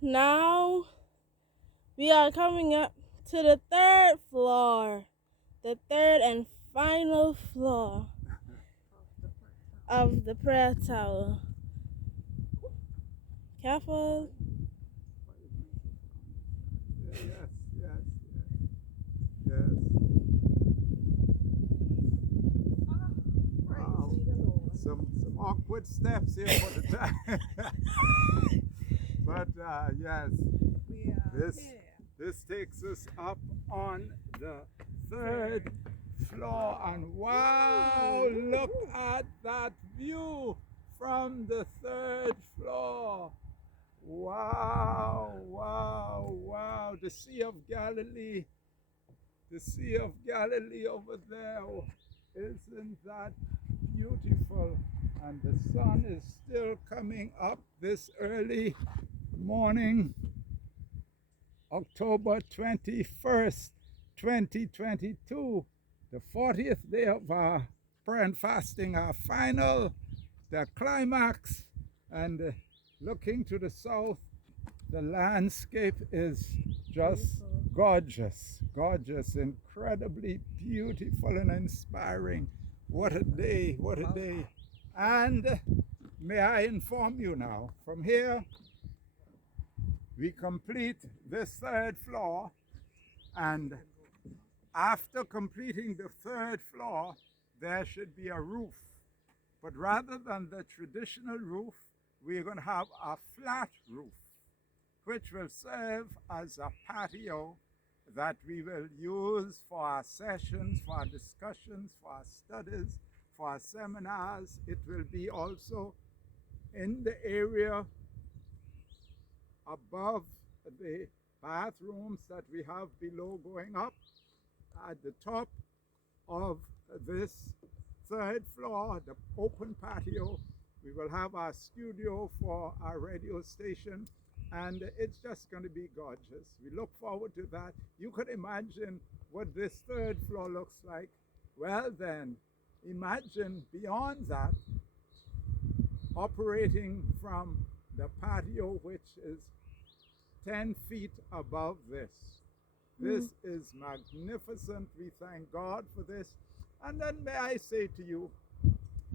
Now we are coming up to the third floor, the third and final floor of the prayer tower. Careful. Yes, yes, yes. Wow. Some awkward steps here for the time. But yes, this this takes us up on the third floor, and wow, look at that view from the third floor. Wow, wow, wow. The Sea of Galilee. The Sea of Galilee over there. Isn't that beautiful? And the sun is still coming up this early morning, October 21st, 2022, the 40th day of our prayer and fasting, our final, the climax. And looking to the south, the landscape is just gorgeous, gorgeous, incredibly beautiful and inspiring. What a day, what a day. And may I inform you now, from here, we complete this third floor, and after completing the third floor, there should be a roof. But rather than the traditional roof, we're going to have a flat roof, which will serve as a patio that we will use for our sessions, for our discussions, for our studies, for our seminars. It will be also in the area above the bathrooms that we have below, going up at the top of this third floor, the open patio. We will have our studio for our radio station, and it's just going to be gorgeous. We look forward to that. You could imagine what this third floor looks like. Well then, imagine beyond that, operating from the patio, which is 10 feet above this. This is magnificent. We thank God for this. And then may I say to you,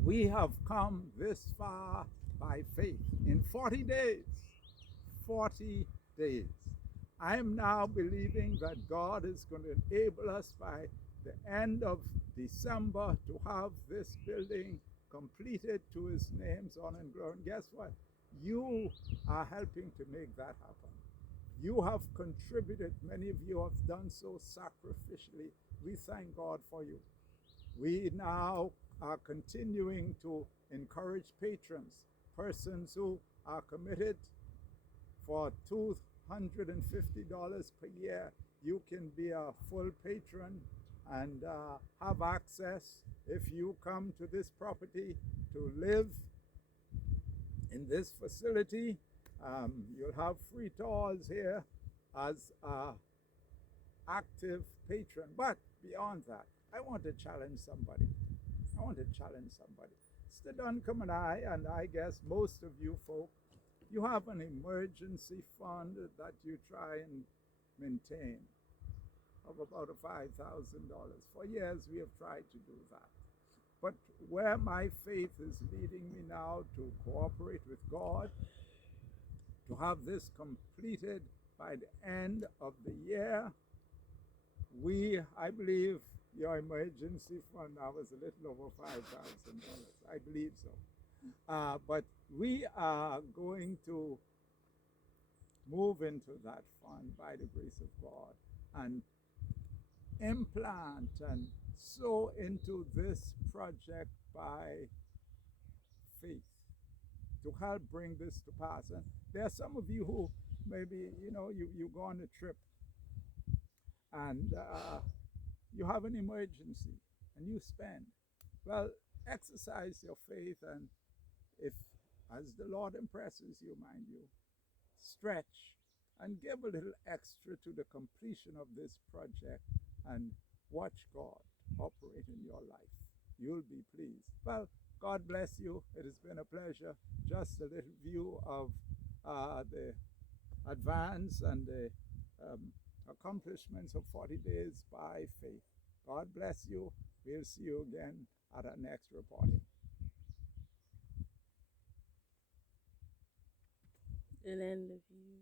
we have come this far by faith in 40 days. 40 days. I am now believing that God is going to enable us by the end of December to have this building completed to his name's honor and glory. And guess what? You are helping to make that happen. You have contributed. Many of you have done so sacrificially. We thank God for you. We now are continuing to encourage patrons, persons who are committed for $250 per year. You can be a full patron and have access, if you come to this property, to live in this facility. You'll have free tours here as an active patron. But beyond that, I want to challenge somebody. Mr. Duncombe and I guess most of you folk, you have an emergency fund that you try and maintain of about $5,000. For years we have tried to do that. But where my faith is leading me now to cooperate with God, to have this completed by the end of the year, I believe your emergency fund now is a little over $5,000. I believe so. But we are going to move into that fund by the grace of God and implant and sow into this project by faith to help bring this to pass. And there are some of you who maybe, you go on a trip and you have an emergency and you spend. Well, exercise your faith, and if, as the Lord impresses you, mind you, stretch and give a little extra to the completion of this project and watch God operate in your life. You'll be pleased. Well, God bless you. It has been a pleasure. Just a little view of the advance and the accomplishments of 40 days by faith. God bless you. We'll see you again at our next reporting. And end the view.